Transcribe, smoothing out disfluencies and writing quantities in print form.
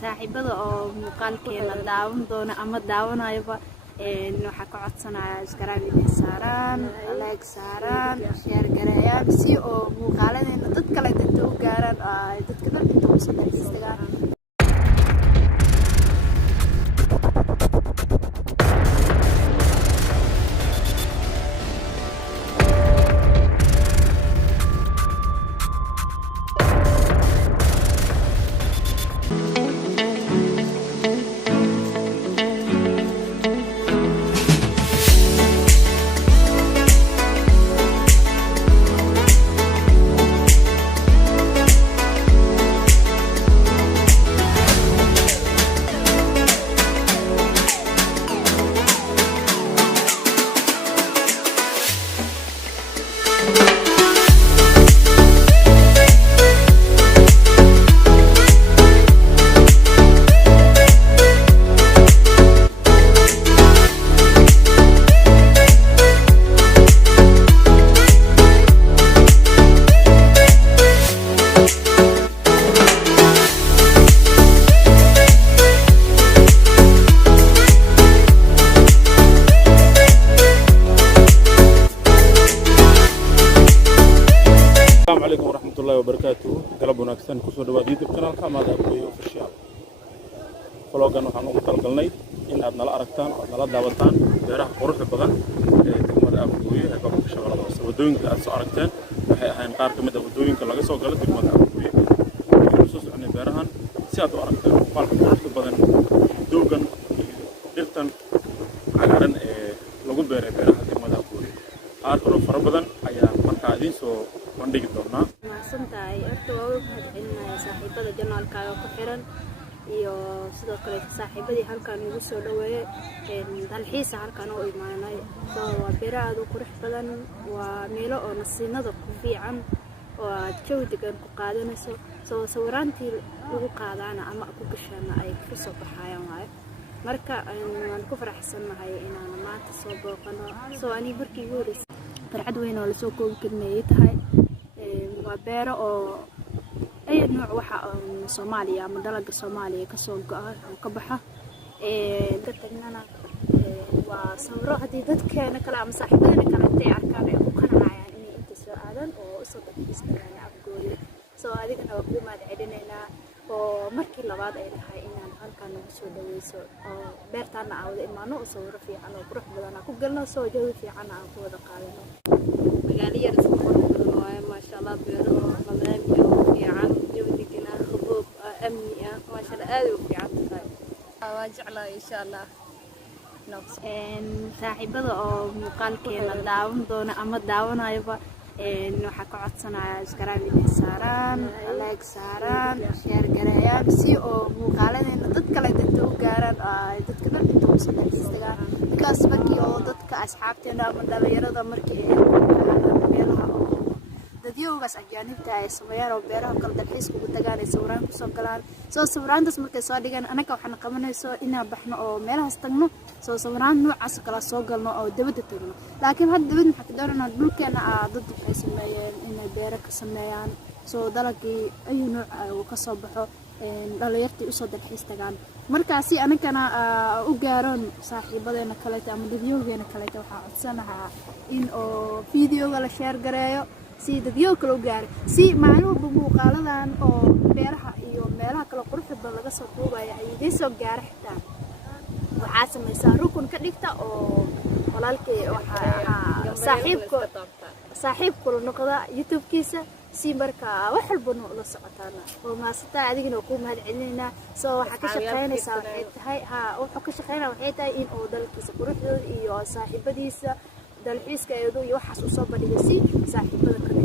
saaxiibada oo muuqaalkeena daawan doona ama daawanayaba waxaa ka codsanayaa subscribe inay saaraan, like saaraan, share gareeyaan si oo muuqaaladeena dad kale inta u gaaraan dadka dhan inta u soo dhageystagaan. السلام عليكم ورحمة الله وبركاته. قلب وناكسن كسر دواد يوتيوب قناة كامل أبوي أوفيشال. فلوجان وحنا نقطع القلني إن أبنا الأركتان أبنا الدعوتان بيرح قرص البغن تكمل أبوي أقوم بشغل الله. ودوين كأس أركتان وحين قارك مدة ودوين كلا جسوا قلت تكمل أبوي. خصوص عن بيرهان سيادو أركتان قارك قرص البغن دوغن دلتن عقارن لقول بيرح تكمل أبوي. أركض فربضن أيام مركزين سو وندق دونا. Santahay horta waa waxaad cilmiyaa saaxiibada janaalkaaga ku xiran iyo sidoo kale saaxiibadii halkaan ugu soo dhaweeyay dalxiis halkaan oo imaanay waa beeraad u qurux badan waa meelo oo nasiinada ku fiican oo aad jawi degan ku qaadanayso soo sawiraantii lagu qaadana ama ku gashana ay ka soo baxayaan waay marka waan ku faraxsanahay inaan maanta soo booqano soo ani markii ugu horeysay farxad weyn oo la soo koobi karnay tahay beero oo ay nooc waxa Soomaaliya ama dalka Soomaaliya ka soo go'ay oo ka baxa dadkana waa sawiro hadii dadkeena kala ama saaxiibada kala intay arkaan ay ku qanacayaan inay inta soo aadan oo soo dadkiisana afgooyo soo adigana waa ku mahadcelinayna oo markii labaad ay tahay inaan halkaan ugu soo dhaweyso oo beertaana aawada imaano oo sawiro fiican oo qurux badan ku galno soo jawi fiican aan ku wada qaadano magaalada ما شاء الله بيرو مباني وفيعان جودي كنا خبوب أمنية ما شاء الله آذي وفيعان واجع الله إن شاء الله نفس saaxiibada oo muuqaalkeena daawan doona ama daawanayaba waxaa ka codsanayaa subscribe inay saaraan, like saaraan, share gareeyaan si oo muuqaaladeena dad kale inta u gaaraan dadka dhan inta u soo dhageystagaan kaas markii oo dadka asxaabteena ama dhalinyarada markii meelaha dadyogaas ajaanibta ay sameeyaan oo beeraha kala dalxiis ugu tagaan ay sawiraan ku soo galaan soo sawiraantas markay soo dhigaan anaga waxaan qabanayso inaan baxno oo meelahaas tagno soo sawiraan noocaas kala soo galno oo dibadda tagno laakiin hadda dibadda maxaa ka doonana dhulkeena dad ay sameeyeen inay beero ka sameeyaan soo dalagii ay nooc uu ka soo baxo dhalinyartii u soo dalxiis tagaan markaasi anagana u gaaroon saaxiibadeena kale ama dadyogeena kale waxaa codsanayaa in oo videoga la share gareeyo si dadyo kale u gaar si macluumaad muuqaaladan oo beeraha iyo meelaha kale quruxda badan laga soo duubaya ay soo gaar xitaa waxaa sameeyay rukun ka dhigta oo walaalkay waxa saaxiibku noqda YouTube-kiisa si marka wax walba la socotaan oo maasata adigina ku mahadcelinayna soo waxa ka shaqeynaysaa waxay tahay wuxuu ka shaqeynaa waxay tahay in uu dalkiisa quruxdooda iyo saaxiibadiisa dalxiiska iyo waxaas u soo bandhigay si saaxiibada kale